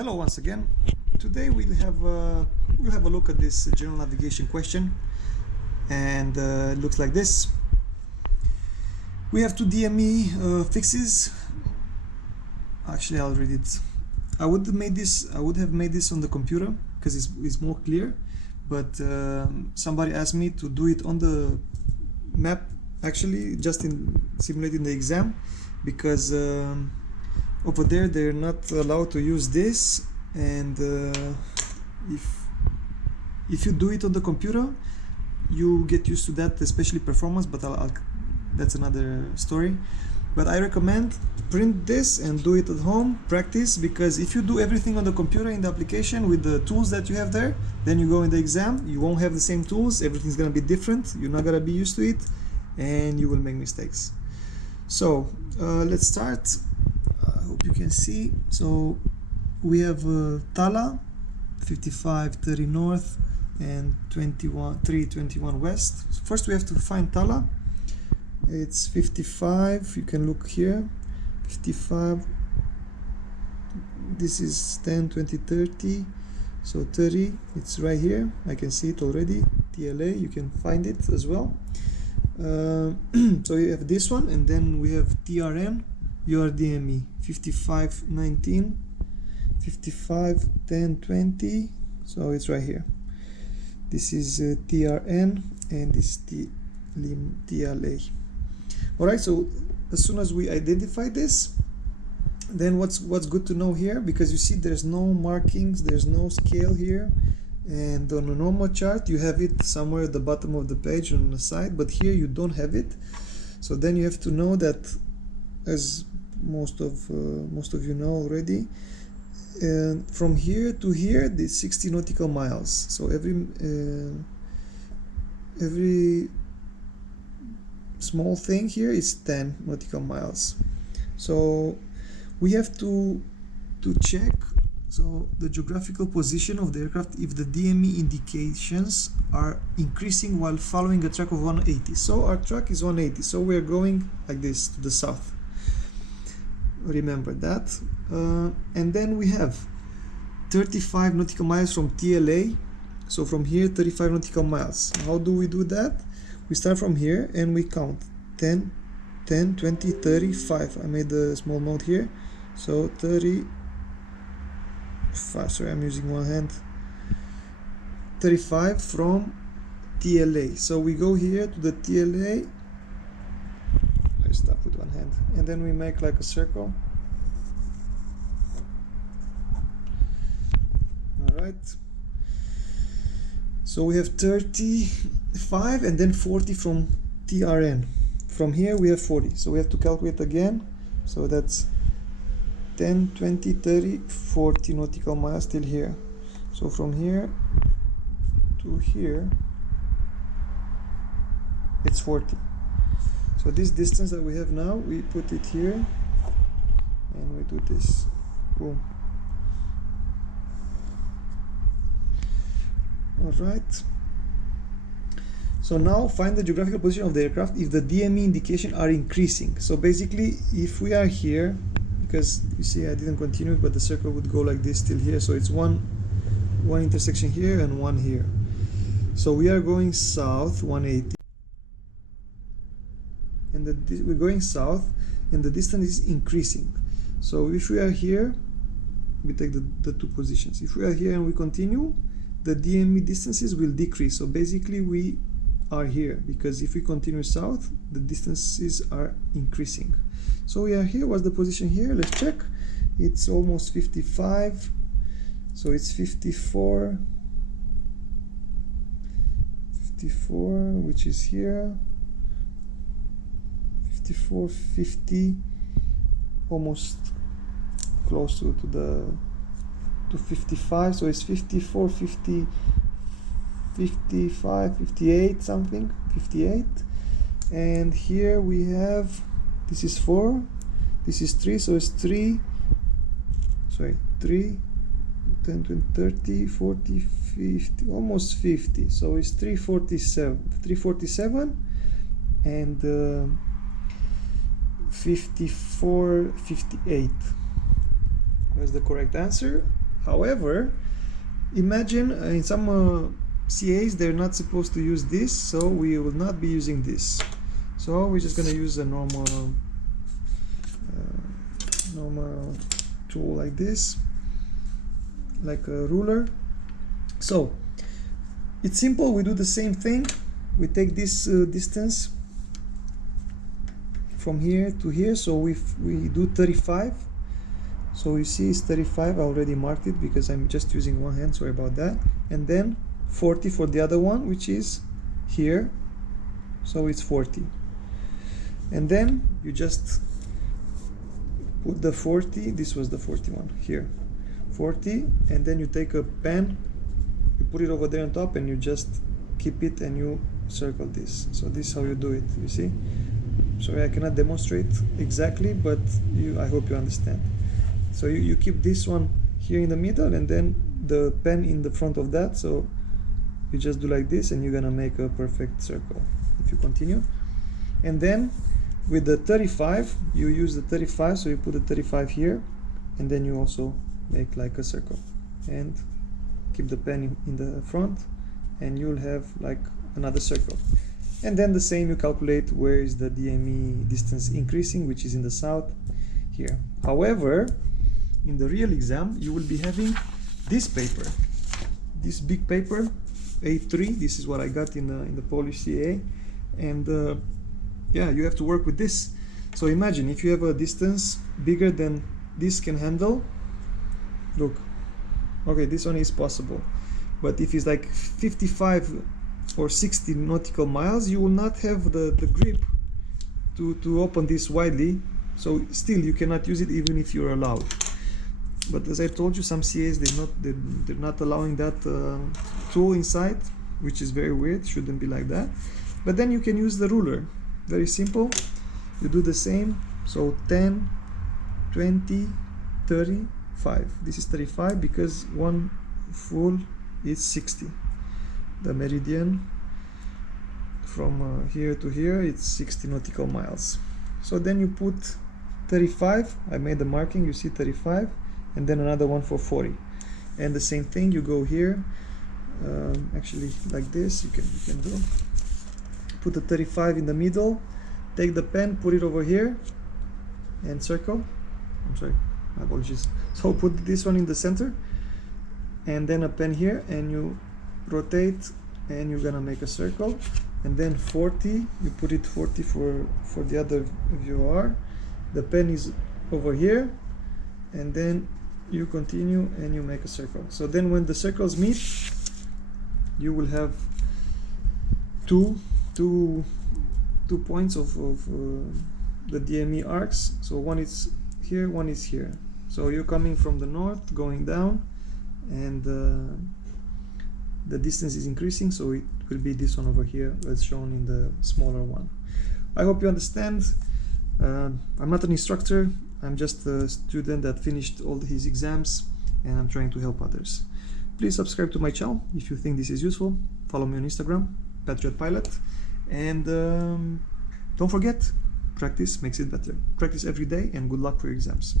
Hello once again. Today we'll have a look at this general navigation question, and it looks like this. We have two DME fixes. Actually, I'll read it. I would have made this on the computer because it's more clear, but somebody asked me to do it on the map, actually just in simulating the exam, because over there they're not allowed to use this, and if you do it on the computer you get used to that, especially performance, but that's another story. But I recommend print this and do it at home, practice, because if you do everything on the computer in the application with the tools that you have there, then you go in the exam, you won't have the same tools, everything's gonna be different, you're not gonna be used to it, and you will make mistakes. So let's start. I hope you can see. So we have Tala 5530 north and 321 west. First we have to find Tala. It's 55, you can look here, 55, this is 10, 20, 30, so 30, it's right here, I can see it already, TLA, you can find it as well. So you have this one, and then we have TRN, URDME, 55, 19, 55, 10, 20, so it's right here. This is TRN, and this is TLA. Alright, so as soon as we identify this, then what's good to know here, because you see there's no markings, there's no scale here, and on a normal chart you have it somewhere at the bottom of the page on the side, but here you don't have it. So then you have to know that, as most of you know already, from here to here there's 60 nautical miles. So every small thing here is 10 nautical miles. So we have to check the geographical position of the aircraft if the DME indications are increasing while following a track of 180. So our track is 180, so we're going like this to the south. Remember that. And then we have 35 nautical miles from TLA. So from here 35 nautical miles. How do we do that? We start from here and we count 10, 10, 20, 35. I made a small note here. So 35, sorry, I'm using one hand. 35 from TLA. So we go here to the TLA. I start with one hand. And then we make like a circle. Alright. So we have 35 and then 40 from TRN. From here we have 40, so we have to calculate again. So that's 10, 20, 30, 40 nautical miles till here. So from here to here it's 40. So this distance that we have now, we put it here and we do this. Boom. Alright, so now find the geographical position of the aircraft if the DME indication are increasing. So basically, if we are here, because you see I didn't continue it, but the circle would go like this till here, so it's one intersection here and one here. So we are going south 180, and we're going south and the distance is increasing. So if we are here, we take the two positions. If we are here and we continue, the DME distances will decrease. So basically we are here, because if we continue south, the distances are increasing. So we are here. What's the position here? Let's check. It's almost 55. So it's 54, which is here. 54, 50, almost close to 55, so it's 54, 50, 55, 58 something, 58. And here we have, this is 4, this is 3, so it's 3, 10, 20, 30, 40, 50, almost 50, so it's 347 and 54, 58. That's the correct answer. However, imagine in some CAs they're not supposed to use this, so we will not be using this. So we're just gonna use a normal tool like this, like a ruler. So it's simple. We do the same thing. We take this distance from here to here, so we do 35. So you see it's 35. I already marked it because I'm just using one hand, sorry about that. And then 40 for the other one, which is here, so it's 40. And then you just put the 40, this was the 41 here, 40, and then you take a pen, you put it over there on top, and you just keep it and you circle this. So this is how you do it, you see. Sorry, I cannot demonstrate exactly, but I hope you understand. So you keep this one here in the middle, and then the pen in the front of that, so you just do like this, and you're gonna make a perfect circle if you continue. And then with the 35, you use the 35, so you put the 35 here, and then you also make like a circle, and keep the pen in the front, and you'll have like another circle. And then the same, you calculate where is the DME distance increasing, which is in the south here. However, in the real exam, you will be having this paper, this big paper, A3. This is what I got in the Polish CA, and yeah, you have to work with this. So imagine if you have a distance bigger than this can handle. Look, okay, this one is possible, but if it's like 55 or 60 nautical miles, you will not have the grip to open this widely. So still you cannot use it even if you're allowed. But as I told you, some CAs they're not allowing that tool inside, which is very weird. Shouldn't be like that. But then you can use the ruler. Very simple. You do the same. So 10, 20, 35. This is 35 because one full is 60. The meridian from here to here, it's 60 nautical miles. So then you put 35. I made the marking, you see 35, and then another one for 40. And the same thing, you go here, actually like this, you can do. Put the 35 in the middle, take the pen, put it over here, and circle. I'm sorry, my apologies. So put this one in the center, and then a pen here, and you rotate, and you're gonna make a circle. And then 40, you put it 40 for the other VOR. The pen is over here, and then you continue and you make a circle. So then when the circles meet, you will have two points of the DME arcs. So one is here, one is here. So you're coming from the north, going down, and the distance is increasing, so it will be this one over here as shown in the smaller one. I hope you understand. I'm not an instructor, I'm just a student that finished all his exams, and I'm trying to help others. Please subscribe to my channel if you think this is useful. Follow me on Instagram, Patriot Pilot, and don't forget, practice makes it better. Practice every day, and good luck for your exams.